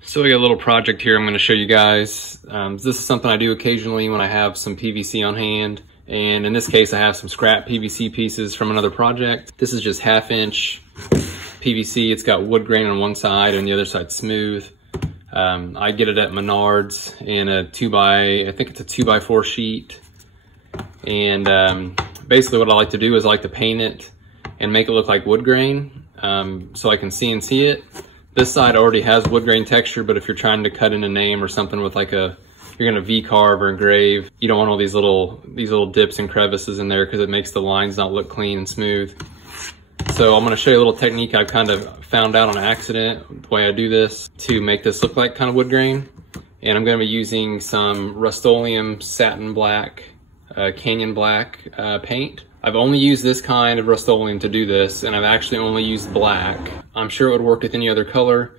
So we got a little project here I'm going to show you guys. This is something I do occasionally when I have some PVC on hand. And in this case, I have some scrap PVC pieces from another project. This is just 1/2 inch PVC. It's got wood grain on one side and the other side smooth. I get it at Menards in a I think it's a 2x4 sheet. And basically what I like to do is I like to paint it and make it look like wood grain, so I can CNC it. This side already has wood grain texture, but if you're trying to cut in a name or something with like you're gonna V-carve or engrave, you don't want all these little dips and crevices in there because it makes the lines not look clean and smooth. So I'm gonna show you a little technique I kind of found out on accident, the way I do this to make this look like kind of wood grain. And I'm gonna be using some Rust-Oleum satin black, Canyon black paint. I've only used this kind of Rust-Oleum to do this, and I've actually only used black. I'm sure it would work with any other color.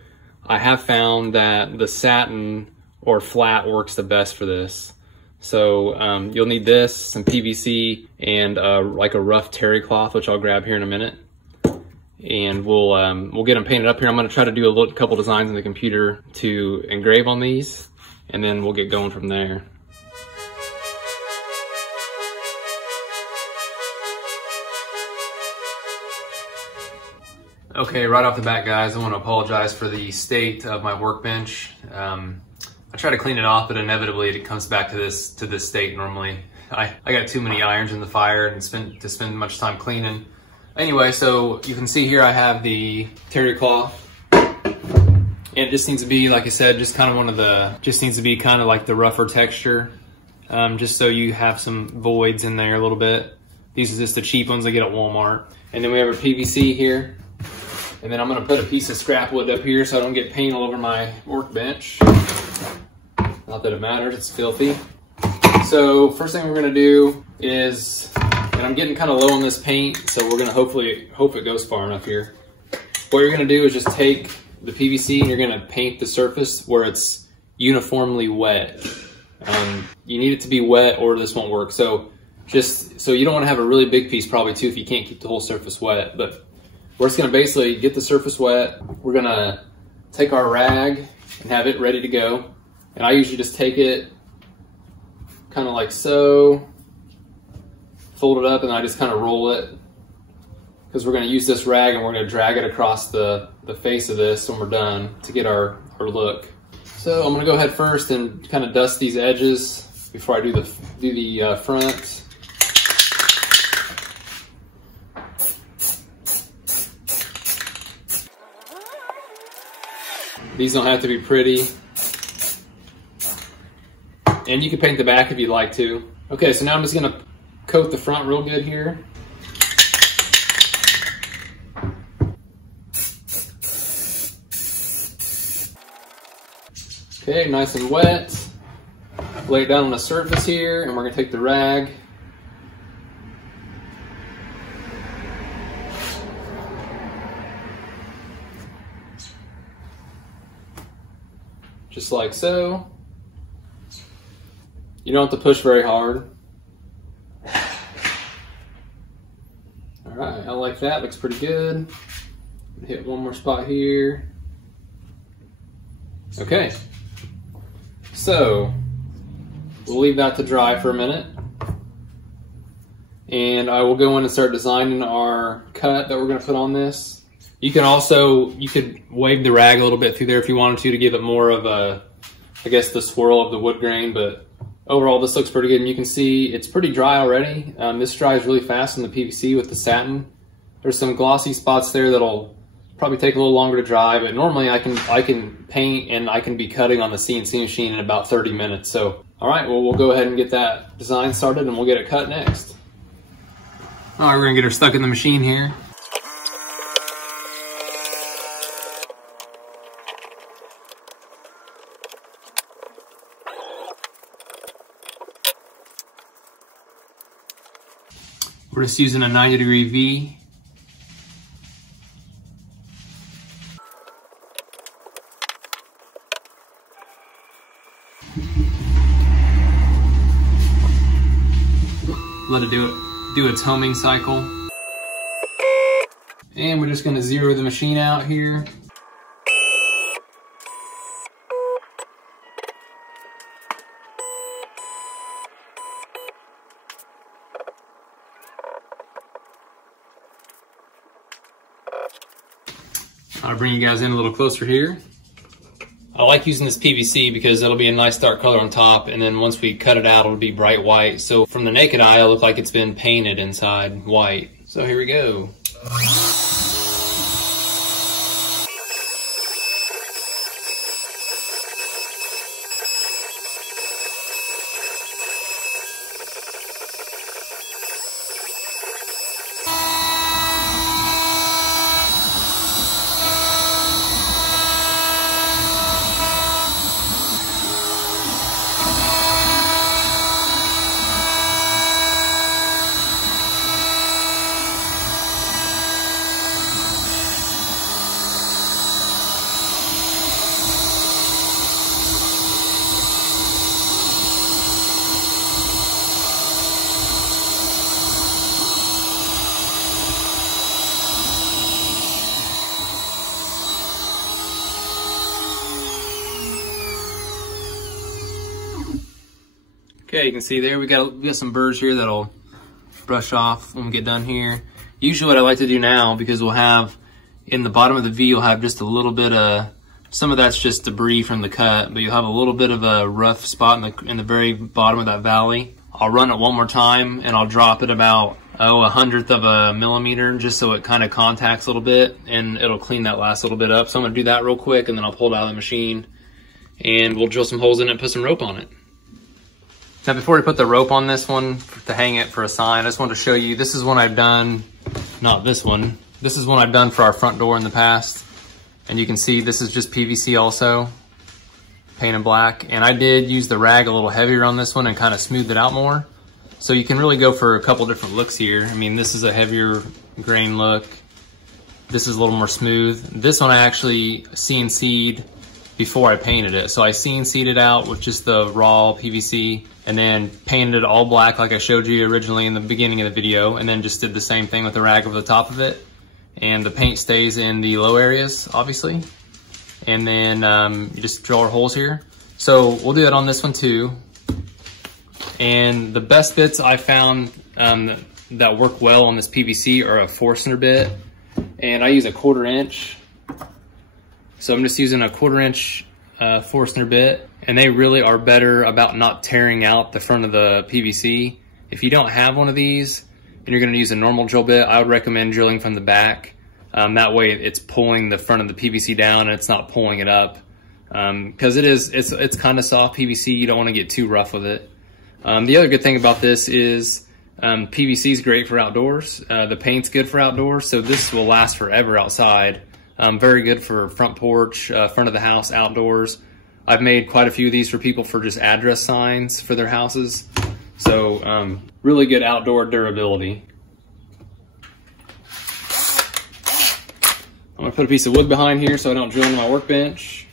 I have found that the satin or flat works the best for this. So you'll need this, some PVC, and like a rough terry cloth, which I'll grab here in a minute. And we'll get them painted up here. I'm gonna try to do a couple designs in the computer to engrave on these, and then we'll get going from there. Okay, right off the bat, guys, I want to apologize for the state of my workbench. I try to clean it off, but inevitably it comes back to this state normally. I got too many irons in the fire and spend much time cleaning. Anyway, so you can see here I have the terry cloth. And it just needs to be, like I said, just needs to be kind of like the rougher texture. Just so you have some voids in there a little bit. These are just the cheap ones I get at Walmart. And then we have our PVC here. And then I'm gonna put a piece of scrap wood up here so I don't get paint all over my workbench. Not that it matters, it's filthy. So first thing we're gonna do is, and I'm getting kind of low on this paint, so we're gonna hope it goes far enough here. What you're gonna do is just take the PVC and you're gonna paint the surface where it's uniformly wet. You need it to be wet or this won't work. So you don't wanna have a really big piece probably too if you can't keep the whole surface wet. But we're just gonna basically get the surface wet. We're gonna take our rag and have it ready to go. And I usually just take it kind of like so, fold it up, and I just kind of roll it. Because we're gonna use this rag and we're gonna drag it across the face of this when we're done to get our look. So I'm gonna go ahead first and kind of dust these edges before I do the front. These don't have to be pretty. And you can paint the back if you'd like to. Okay, so now I'm just gonna coat the front real good here. Okay, nice and wet. Lay it down on the surface here, and we're gonna take the rag. Just like so. You don't have to push very hard. All right, I like that, looks pretty good. Hit one more spot here. Okay, so we'll leave that to dry for a minute. And I will go in and start designing our cut that we're gonna put on this. You could wave the rag a little bit through there if you wanted to give it more of a, I guess, the swirl of the wood grain, but overall this looks pretty good. And you can see it's pretty dry already. This dries really fast in the PVC with the satin. There's some glossy spots there that'll probably take a little longer to dry, but normally I can paint and I can be cutting on the CNC machine in about 30 minutes. So, all right, well, we'll go ahead and get that design started and we'll get it cut next. All right, we're gonna get her stuck in the machine here. We're just using a 90-degree V. Let it do its homing cycle. And we're just gonna zero the machine out here. I'll bring you guys in a little closer here. I like using this PVC because it'll be a nice dark color on top, and then once we cut it out, it'll be bright white. So from the naked eye, it'll look like it's been painted inside white. So here we go. Okay, you can see there we got some burrs here that'll brush off when we get done here. Usually what I like to do now, because we'll have in the bottom of the V, you'll have just a little bit of, some of that's just debris from the cut, but you'll have a little bit of a rough spot in the very bottom of that valley. I'll run it one more time and I'll drop it about, a hundredth of a millimeter, just so it kind of contacts a little bit, and it'll clean that last little bit up. So I'm gonna do that real quick, and then I'll pull it out of the machine and we'll drill some holes in it and put some rope on it. Now before we put the rope on this one to hang it for a sign, I just wanted to show you, this is one I've done, not this one, this is one I've done for our front door in the past. And you can see this is just PVC also, painted black. And I did use the rag a little heavier on this one and kind of smoothed it out more. So you can really go for a couple different looks here. I mean, this is a heavier grain look. This is a little more smooth. This one I actually CNC'd before I painted it. So I CNC'd it out with just the raw PVC and then painted it all black like I showed you originally in the beginning of the video, and then just did the same thing with the rag over the top of it. And the paint stays in the low areas, obviously. And then you just drill our holes here. So we'll do that on this one too. And the best bits I found that work well on this PVC are a Forstner bit. And I use a 1/4 inch. So I'm just using a 1/4 inch Forstner bit. And they really are better about not tearing out the front of the PVC. If you don't have one of these and you're gonna use a normal drill bit, I would recommend drilling from the back. That way it's pulling the front of the PVC down and it's not pulling it up. Cause it's kind of soft PVC, you don't wanna get too rough with it. The other good thing about this is PVC is great for outdoors. The paint's good for outdoors, so this will last forever outside. Very good for front porch, front of the house, outdoors. I've made quite a few of these for people for just address signs for their houses. So really good outdoor durability. I'm gonna put a piece of wood behind here so I don't drill into my workbench.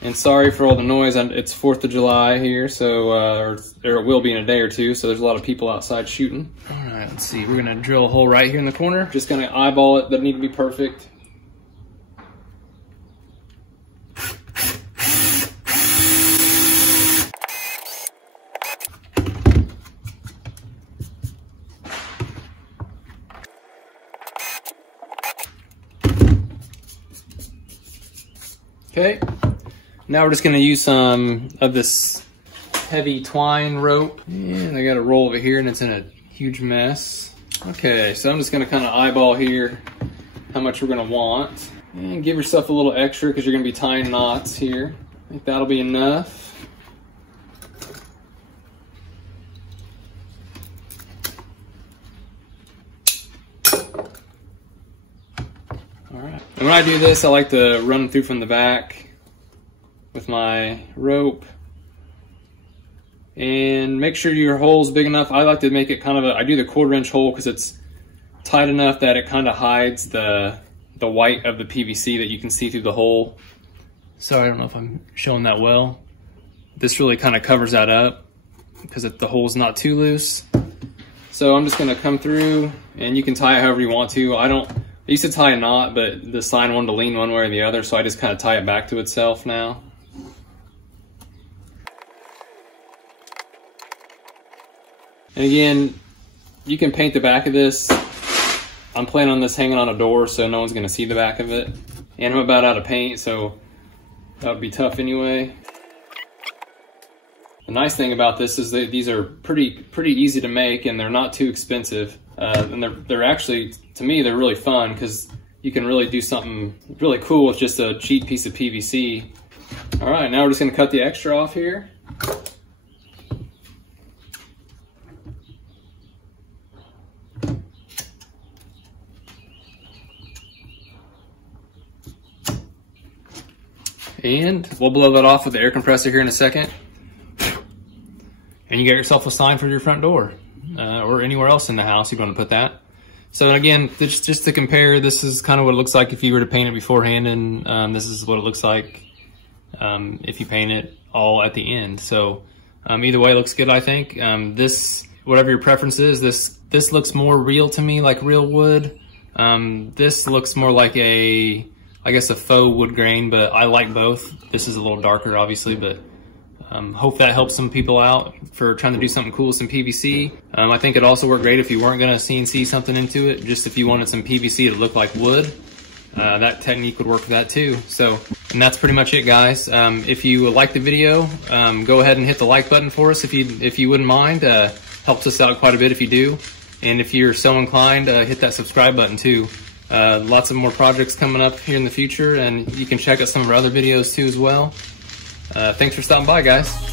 And sorry for all the noise, it's 4th of July here, so, or it will be in a day or two, so there's a lot of people outside shooting. All right, let's see, we're gonna drill a hole right here in the corner. Just gonna eyeball it, doesn't need to be perfect. Okay, now we're just gonna use some of this heavy twine rope. And I got a roll over here and it's in a huge mess. Okay, so I'm just gonna kind of eyeball here how much we're gonna want. And give yourself a little extra because you're gonna be tying knots here. I think that'll be enough. And when I do this, I like to run through from the back with my rope. And make sure your hole's big enough. I like to make it kind of I do the 1/4 inch hole because it's tight enough that it kind of hides the white of the PVC that you can see through the hole. Sorry, I don't know if I'm showing that well. This really kind of covers that up because the hole's not too loose. So I'm just gonna come through, and you can tie it however you want to. I used to tie a knot, but the sign wanted to lean one way or the other, so I just kind of tie it back to itself now. And again, you can paint the back of this. I'm planning on this hanging on a door so no one's gonna see the back of it. and I'm about out of paint, so that would be tough anyway. The nice thing about this is that these are pretty easy to make, and they're not too expensive. And they're actually, to me, they're really fun because you can really do something really cool with just a cheap piece of PVC. All right, now we're just gonna cut the extra off here. And we'll blow that off with the air compressor here in a second. And you get yourself a sign for your front door, or anywhere else in the house you want to put that. So again, just to compare, this is kind of what it looks like if you were to paint it beforehand, and this is what it looks like if you paint it all at the end. So either way, it looks good, I think. This, whatever your preference is, this looks more real to me, like real wood. This looks more like I guess a faux wood grain, but I like both. This is a little darker, obviously, but hope that helps some people out for trying to do something cool with some PVC. I think it'd also work great if you weren't gonna CNC something into it, just if you wanted some PVC to look like wood. That technique would work for that too. So, and that's pretty much it, guys. If you like the video, go ahead and hit the like button for us if you wouldn't mind. Helps us out quite a bit if you do. And if you're so inclined, hit that subscribe button too. Lots of more projects coming up here in the future, and you can check out some of our other videos too as well. Thanks for stopping by, guys.